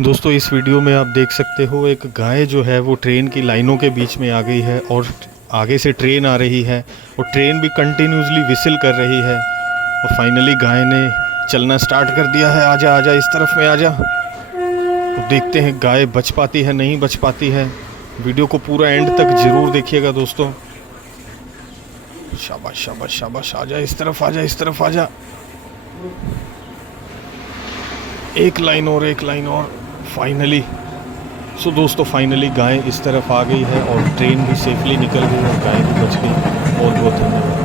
दोस्तों इस वीडियो में आप देख सकते हो एक गाय जो है वो ट्रेन की लाइनों के बीच में आ गई है और आगे से ट्रेन आ रही है और ट्रेन भी कंटिन्यूसली विसिल कर रही है और फाइनली गाय ने चलना स्टार्ट कर दिया है। आजा आजा इस तरफ में आजा। तो देखते हैं गाय बच पाती है नहीं बच पाती है। वीडियो को पूरा एंड तक ज़रूर देखिएगा दोस्तों। शाबाश शाबाश शाबाश, आजा इस तरफ आजा इस तरफ आजा। एक लाइन और एक लाइन और फाइनली। सो दोस्तों फाइनली गाय इस तरफ आ गई है और ट्रेन भी सेफली निकल गई और गाय भी बच गई। बहुत बहुत धन्यवाद।